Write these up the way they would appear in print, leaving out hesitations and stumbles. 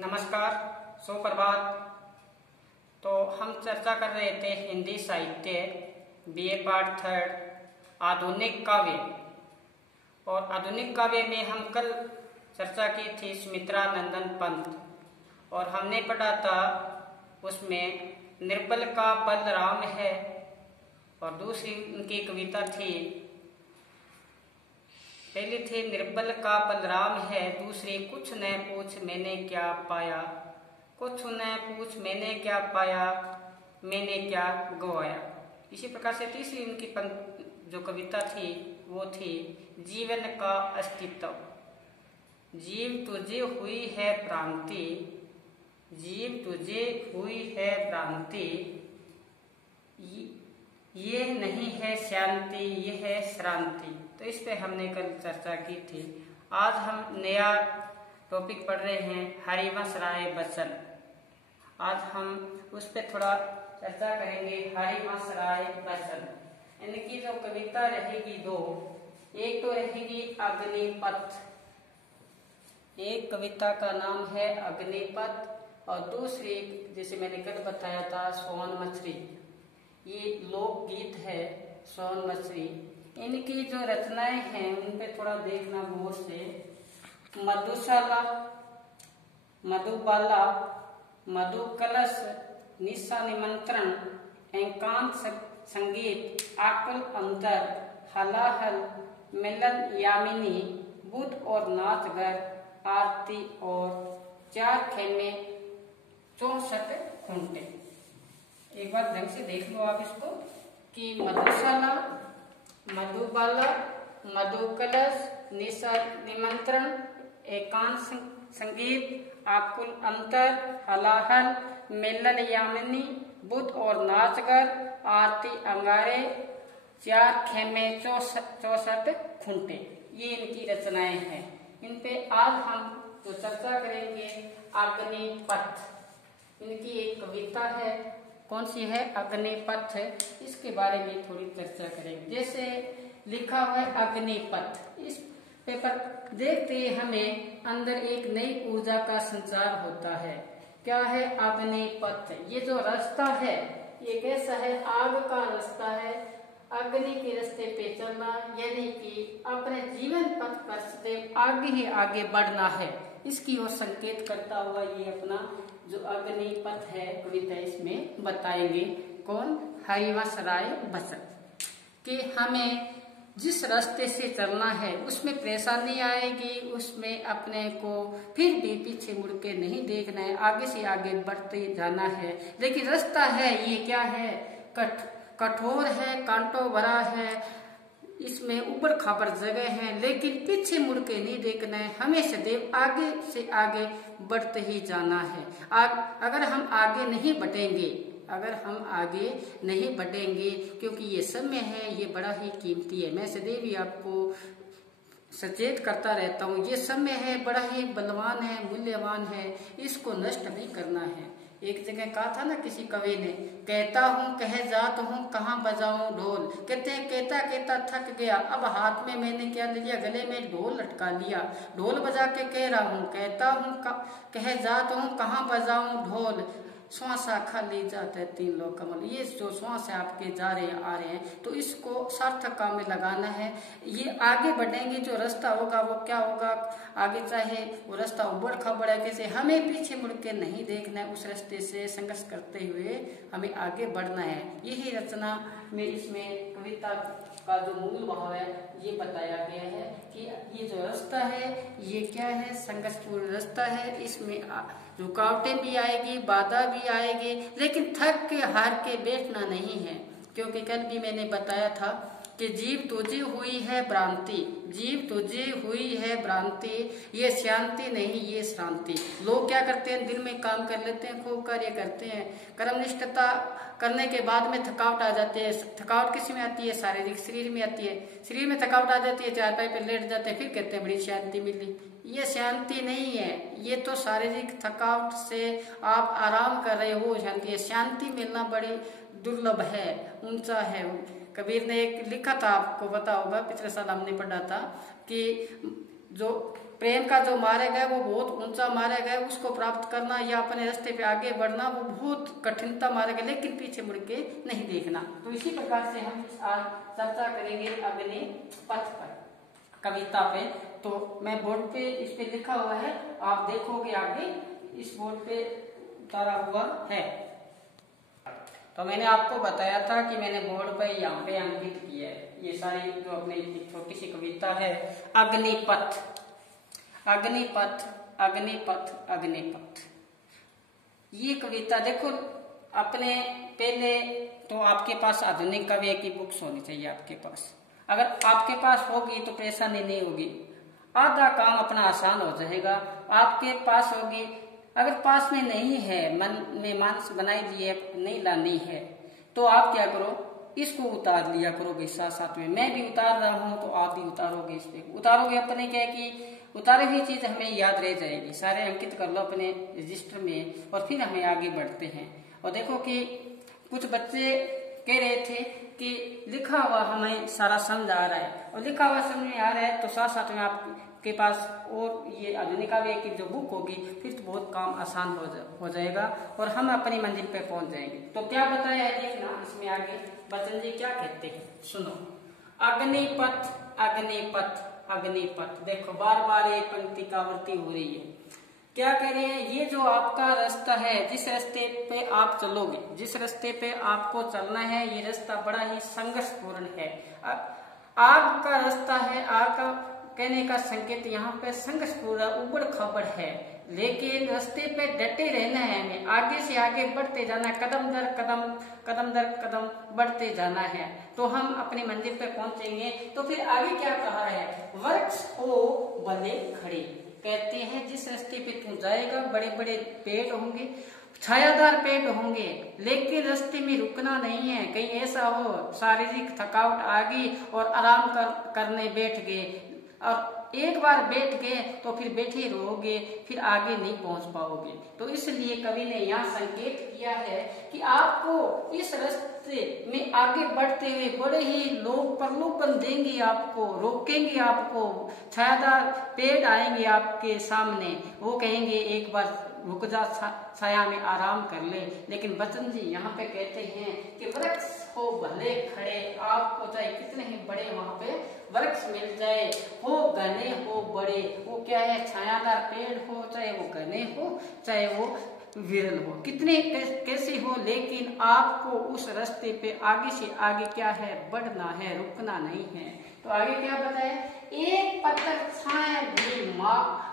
नमस्कार, सुप्रभात। तो हम चर्चा कर रहे थे हिंदी साहित्य बीए पार्ट थर्ड आधुनिक काव्य। और आधुनिक काव्य में हम कल चर्चा की थी सुमित्रा नंदन पंत, और हमने पढ़ा था उसमें निर्बल का बलराम है, और दूसरी उनकी कविता थी, पहली थी निर्बल का बलराम है, दूसरी कुछ न पूछ मैंने क्या पाया, कुछ न पूछ मैंने क्या पाया, मैंने क्या गवाया। इसी प्रकार से तीसरी उनकी जो कविता थी वो थी जीवन का अस्तित्व। जीव तुझे हुई है भ्रांति, जीव तुझे हुई है भ्रांति, ये नहीं है शांति, ये है श्रांति। तो इस पे हमने कल चर्चा की थी। आज हम नया टॉपिक पढ़ रहे हैं हरिवंश राय बच्चन। आज हम उस पे थोड़ा चर्चा करेंगे। हरिवंश राय बच्चन, इनकी जो कविता रहेगी दो, एक तो रहेगी अग्निपथ, एक कविता का नाम है अग्निपथ, और दूसरी जैसे मैंने कल बताया था सोन मछली, ये लोकगीत है सोन मछली। इनकी जो रचनाएं हैं उन पे थोड़ा देखना गौर से। मधुशाला, मधुबाला, मधु कलश, निशा निमंत्रण, एकांत संगीत, आकुल अंतर, हलाहल, मिलन यामिनी, बुध और नाचगर, आरती और चार खेमे, 64 खूंटे। एक बार ढंग से देख लो आप इसको कि मधुशाला, मधुबाला, मधु कलश, निशा निमंत्रण, एकांत संगीत, आकुल अंतर, हलाहल, मिलन यामिनी, बुध और नाचगर, आरती अंगारे, चार खेमे, 64 खूंटे, ये इनकी रचनाएं हैं। इन पे आज हम जो चर्चा करेंगे अग्निपथ, इनकी एक कविता है। कौन सी है? अग्निपथ है। इसके बारे में थोड़ी चर्चा करेंगे। जैसे लिखा हुआ है अग्निपथ, इस पेपर देखते ही हमें अंदर एक नई ऊर्जा का संचार होता है। क्या है? अग्निपथ। ये जो रास्ता है ये कैसा है? आग का रास्ता है। अग्नि के रास्ते पे चलना यानी कि अपने जीवन पथ पर सदैव आगे ही आगे बढ़ना है, इसकी ओर संकेत करता हुआ ये अपना जो अग्निपथ है कविता इसमें बताएंगे। कौन? हरिवंश राय बच्चन। कि हमें जिस रास्ते से चलना है उसमें परेशानी आएगी, उसमें अपने को फिर भी पीछे मुड़ के नहीं देखना है, आगे से आगे बढ़ते जाना है। लेकिन रास्ता है ये क्या है? कठोर है, कांटों भरा है, इसमें ऊपर खाबर जगह है, लेकिन पीछे मुड़ के नहीं देखना है, हमें सदैव आगे से आगे बढ़ते ही जाना है। अगर हम आगे नहीं बढ़ेंगे, अगर हम आगे नहीं बढ़ेंगे, क्योंकि ये समय है ये बड़ा ही कीमती है। मैं सदैव ही आपको सचेत करता रहता हूँ, ये समय है बड़ा ही बलवान है, मूल्यवान है, इसको नष्ट नहीं करना है। एक जगह कहा था ना किसी कवि ने, कहता हूँ कह जात हूँ कहाँ बजाऊं ढोल, कहते हैं कहता कहता थक गया, अब हाथ में मैंने क्या लिया, गले में ढोल लटका लिया, ढोल बजा के कह रहा हूँ, कहता हूँ कह जात हूँ कहाँ बजाऊं ढोल, श्वासा खाली जाता है तीन लोग कमल। ये जो श्वास है आपके जा रहे हैं आ रहे हैं, तो इसको सार्थक काम में लगाना है। ये आगे बढ़ेंगे, जो रास्ता होगा वो क्या होगा, आगे चाहे वो रास्ता उबड़ खबड़ है कैसे, हमें पीछे मुड़ के नहीं देखना है, उस रास्ते से संघर्ष करते हुए हमें आगे बढ़ना है। यही रचना में इसमें कविता का जो मूल भाव है ये बताया गया है कि ये जो रास्ता है ये क्या है? संघर्षपूर्ण रास्ता है। इसमें रुकावटें भी आएगी, बाधा भी आएगी, लेकिन थक के हार के बैठना नहीं है। क्योंकि कल भी मैंने बताया था कि जीव तुझे हुई है भ्रांति, जीव तुझे हुई है भ्रांति, ये शांति नहीं ये श्रांति। लोग क्या करते हैं? दिन में काम कर लेते हैं, खूब कार्य करते हैं, कर्मनिष्ठता करने के बाद में थकावट आ जाती है। थकावट किस में आती है? शारीरिक, शरीर में आती है। शरीर में थकावट आ जाती है, चारपाई पे लेट जाते हैं, फिर कहते हैं बड़ी शांति मिली। ये शांति नहीं है, ये तो शारीरिक थकावट से आप आराम कर रहे हो शांति है। शांति मिलना बड़ी दुर्लभ है, ऊंचा है। कबीर ने एक लिखा था, आपको पता होगा, पिछले साल हमने पढ़ा था कि जो प्रेम का जो मार्ग है वो बहुत ऊंचा मार्ग है, उसको प्राप्त करना या अपने रास्ते पे आगे बढ़ना वो बहुत कठिनता मार्ग है, लेकिन पीछे मुड़ के नहीं देखना। तो इसी प्रकार से हम आज चर्चा करेंगे अग्नि पथ पर, कविता पे। तो मैं बोर्ड पे इस पे लिखा हुआ है, आप देखोगे आगे इस बोर्ड पे उतारा हुआ है। तो मैंने आपको बताया था कि मैंने बोर्ड पे यहाँ पे अंकित किया है ये सारी जो अपनी छोटी सी कविता है, अग्निपथ अग्निपथ अग्निपथ अग्निपथ। ये कविता देखो, अपने पहले तो आपके पास आधुनिक काव्य की बुक्स होनी चाहिए आपके पास। अगर आपके पास होगी तो परेशानी नहीं होगी, आधा काम अपना आसान हो जाएगा। आपके पास होगी, अगर पास में नहीं है, मन में मानस बनाई दी है, नहीं लानी है, तो आप क्या करो, इसको उतार लिया करोगे साथ साथ में। मैं भी उतार रहा हूं तो आप भी उतारोगे, इस पे उतारोगे। अपने क्या है कि उतारी हुई चीज हमें याद रह जाएगी, सारे अंकित कर लो अपने रजिस्टर में, और फिर हमें आगे बढ़ते हैं। और देखो कि कुछ बच्चे कह रहे थे कि लिखा हुआ हमें सारा समझ आ रहा है, और लिखा हुआ समझ में आ रहा है तो साथ साथ में आपके पास और ये आधुनिक काव्य की जो बुक होगी फिर तो बहुत काम आसान हो जाएगा और हम अपनी मंजिल पे पहुंच जाएंगे। तो क्या बताया है देखना इसमें आगे बच्चन जी क्या कहते हैं, सुनो। अग्निपथ अग्निपथ अग्निपथ, देखो बार बार एक पंक्ति का आवृत्ति हो रही है। क्या कह रहे हैं, ये जो आपका रास्ता है, जिस रास्ते पे आप चलोगे, जिस रास्ते पे आपको चलना है, ये रास्ता बड़ा ही संघर्षपूर्ण है। आग का रास्ता है, आग का कहने का संकेत यहाँ पे संघर्षपूर्ण उबड़ खबड़ है, लेकिन रास्ते पे डटे रहना है हमें, आगे से आगे बढ़ते जाना, कदम दर कदम बढ़ते जाना है, तो हम अपनी मंजिल पे पहुंचेंगे। तो फिर आगे क्या कहा है, वृक्ष हो भले खड़े, कहते हैं जिस रास्ते पे तू जाएगा बड़े बड़े पेड़ होंगे, छायादार पेड़ होंगे, लेकिन रास्ते में रुकना नहीं है। कहीं ऐसा हो शारीरिक थकावट आ गई और आराम करने बैठ गए, और एक बार बैठ गए तो फिर बैठे रहोगे, फिर आगे नहीं पहुंच पाओगे। तो इसलिए कवि ने यहाँ संकेत किया है कि आपको इस रास्ते में आगे बढ़ते हुए बड़े ही लोग प्रलोभन देंगे, आपको रोकेंगे, आपको छायादार पेड़ आएंगे आपके सामने, वो कहेंगे एक बार रुक जा, छाया में आराम कर ले। लेकिन बच्चन जी यहाँ पे कहते हैं कि वृक्ष हो भले खड़े, आपको चाहे कितने ही बड़े वहां पे वृक्ष मिल जाए, हो घने हो बड़े, वो क्या है छायादार पेड़ हो, चाहे वो घने हो चाहे वो विरल हो, कितने कैसे हो, लेकिन आपको उस रास्ते पे आगे से आगे क्या है बढ़ना है, रुकना नहीं है। तो आगे क्या बताया, एक पत्थर छाया भी मांग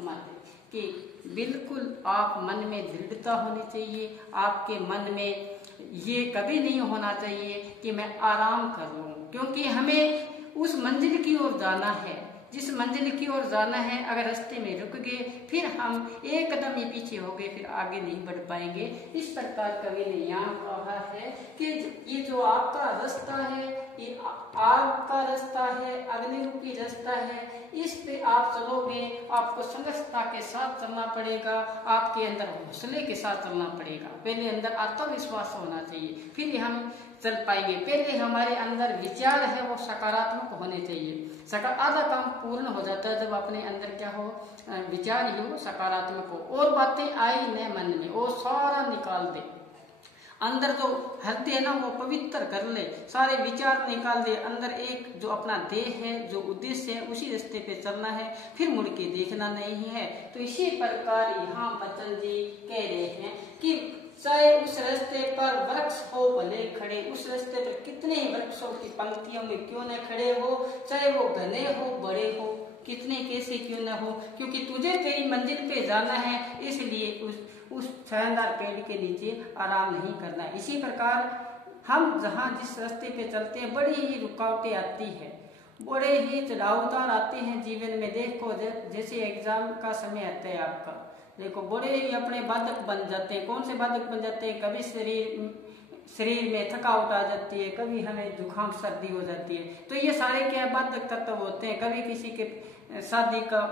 मत, कि बिल्कुल आप मन में दृढ़ता होनी चाहिए, आपके मन में ये कभी नहीं होना चाहिए कि मैं आराम कर लूं, क्योंकि हमें उस मंजिल की ओर जाना है। जिस मंजिल की ओर जाना है, अगर रास्ते में रुक गए फिर हम एक कदम ही पीछे हो गए, फिर आगे नहीं बढ़ पाएंगे। इस प्रकार कवि ने यहाँ कहा है कि ये जो आपका रास्ता है, ये आग का रास्ता है, अग्नि रूपी रास्ता है, इस पे आप चलोगे, आपको संघर्षता के साथ चलना पड़ेगा, आपके अंदर हौसले के साथ चलना पड़ेगा। पहले अंदर आत्मविश्वास होना चाहिए, फिर हम चल पाएंगे। पहले हमारे अंदर विचार है वो सकारात्मक होने चाहिए। आधा काम पूर्ण हो जाता है जब अपने अंदर क्या हो, विचार ही हो सकारात्मक हो, और बातें आई न मन में वो सारा निकाल दे, अंदर जो हृदय है ना वो पवित्र कर ले, सारे विचार निकाल दे, अंदर एक जो अपना देह है, जो उद्देश्य है, उसी रास्ते पे चलना है, फिर मुड़ के देखना नहीं है। तो इसी प्रकार यहाँ बच्चन जी कह रहे हैं कि चाहे उस रास्ते पर वृक्ष हो भले खड़े, उस रास्ते पर कितने वृक्षों की पंक्तियों में क्यों न खड़े हो, चाहे वो घने हो बड़े हो, कितने कैसे क्यों न हो, क्योंकि तुझे तेरी मंजिल पे जाना है, इसलिए उस छायादार पेड़ के नीचे आराम नहीं करना है। इसी प्रकार हम जहाँ जिस रास्ते पे चलते हैं बड़ी ही रुकावटें आती है, बड़े ही चढ़ाव उतार आते हैं जीवन में। देखो जैसे एग्जाम का समय आता है आपका, देखो बड़े ही अपने बाधक बन जाते हैं। कौन से बाधक बन जाते हैं, कभी शरीर में थकावट आ जाती है, कभी हमें जुकाम सर्दी हो जाती है, तो ये सारे क्या बाधक तत्व होते हैं। कभी किसी के शादी का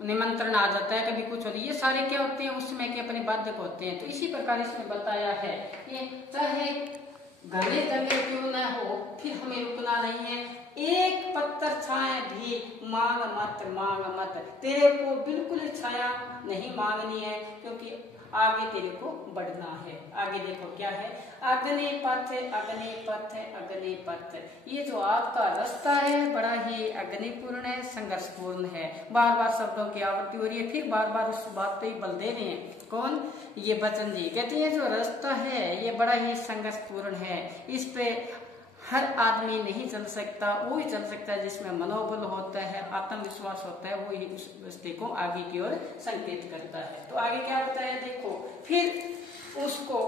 निमंत्रण आ जाता है, कभी कुछ होता है, ये सारे क्या होते हैं उस समय के अपने बाधक होते हैं। तो इसी प्रकार इसमें बताया है कि चाहे घने जगह क्यों न हो, फिर हमें रुकना नहीं है, एक पत्थर छाया भी मांग मत, तेरे को बिल्कुल छाया नहीं मांगनी है, क्योंकि आगे तेरे को बढ़ना है। आगे देखो क्या है, अग्नि पथ, अग्नि पथ, अग्नि पथ। ये जो आपका रास्ता है बड़ा ही अग्निपूर्ण है, संघर्षपूर्ण है। बार बार शब्दों की आवृत्ति हो रही है, फिर बार बार उस बात पे ही बल दे रहे हैं। कौन? ये बच्चन जी कहते हैं जो रास्ता है ये बड़ा ही संघर्षपूर्ण है, इस पे हर आदमी नहीं चल सकता, वो ही चल सकता है जिसमें मनोबल होता है, आत्मविश्वास होता है, वो ही उस रास्ते को आगे की ओर संकेत करता है। तो आगे क्या होता है देखो, फिर उसको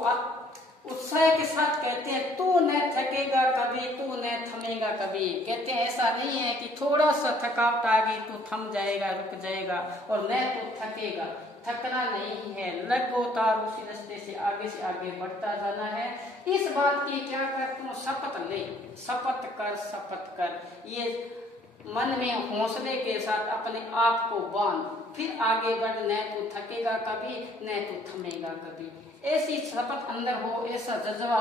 उत्साह के साथ कहते हैं तू न थकेगा कभी, तू न थमेगा कभी। कहते हैं ऐसा नहीं है कि थोड़ा सा थकावट आ गई तो थम जाएगा, रुक जाएगा, और न तो थकेगा, थकना नहीं है, लगातार उसी रास्ते से आगे बढ़ता जाना है। इस बात की क्या कर, तुम शपथ ले, शपथ कर, ये मन में हौसले के साथ अपने आप को बांध, फिर आगे बढ़, न तो थकेगा कभी, न तो थमेगा कभी। ऐसी शपथ अंदर हो, ऐसा जज्बा